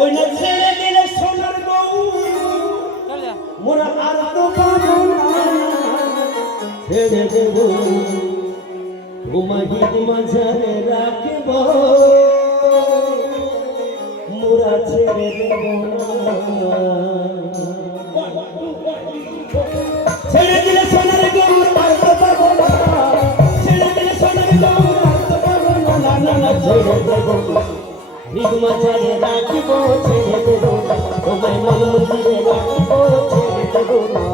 ওই না ছেড়ে দিলে সোনার বউ মোরা আর তো পাবো না ছেড়ে দেব ঘুমাহিত মাঝারে রাখব মোরা ছেড়ে দেব না ছেড়ে দিলে সোনার বউ আর তো পাবো না ছেড়ে দিলে সোনার বউ আর তো পাবো না না না ছেড়ে দেব ভিগমা ছেড়ে রাখিব ছেড়ে দেব তোমায় মন মন্দিরে রাখিব ছেড়ে দেব না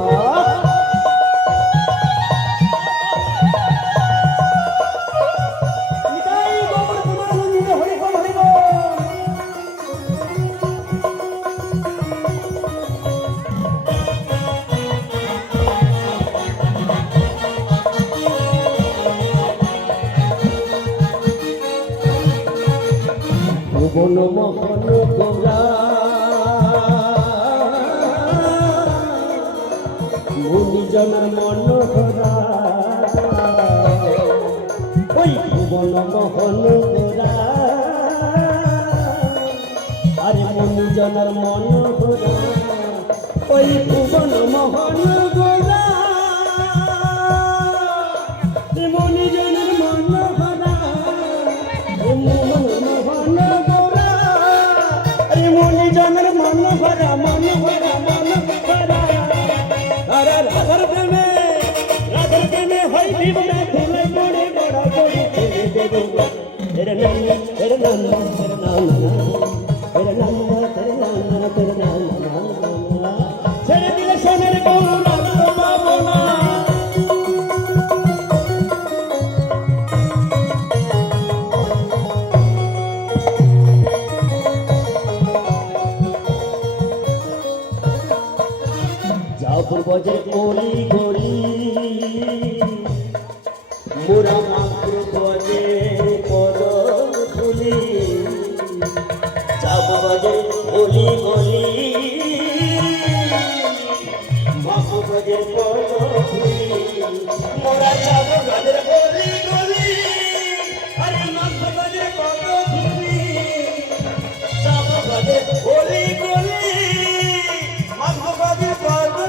ভুবন মোহন গোরা মুনিজনের মন ভরা ওই ভুবন মোহন গোরা আরে মুনিজনের মন ভরা ওই ভুবন মোহন গোরা মুনিজনের মন ভরা মোহন জানের মন ভরা মন ভরা মন ভরা রাধার প্রেমে হই বিবনা ফুলে পড়ে বড় করে ছেড়ে দেব তেরে নানা তেরে নানা তেরে নানা তেরে নানা তেরে নানা তেরে নানা ছেড়ে দিলে সোনের বউ আর তো পাবো না বজে করি করি মোরা মাত্র বজে পদ ধুলি যাব বজে গলি গলি মাত্র বজে পদ ধুলি মোরা যাব গাদের গলি গলি আরে মাত্র বজে পদ ধুলি যাব গাদের গলি গলি মাত্র বজে পদ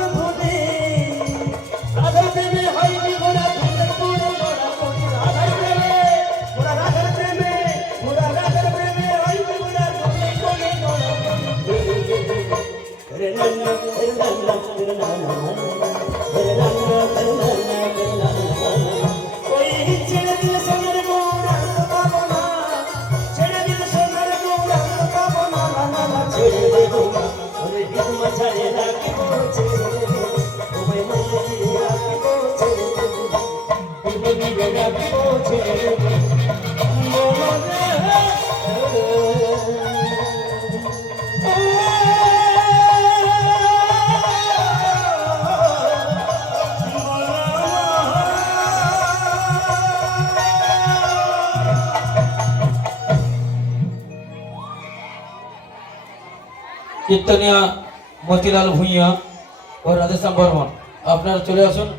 কীর্তনিয়া মতিলাল ভূঁইয়া ও রাধেশ্যাম বর্মন আপনারা চলে আসুন।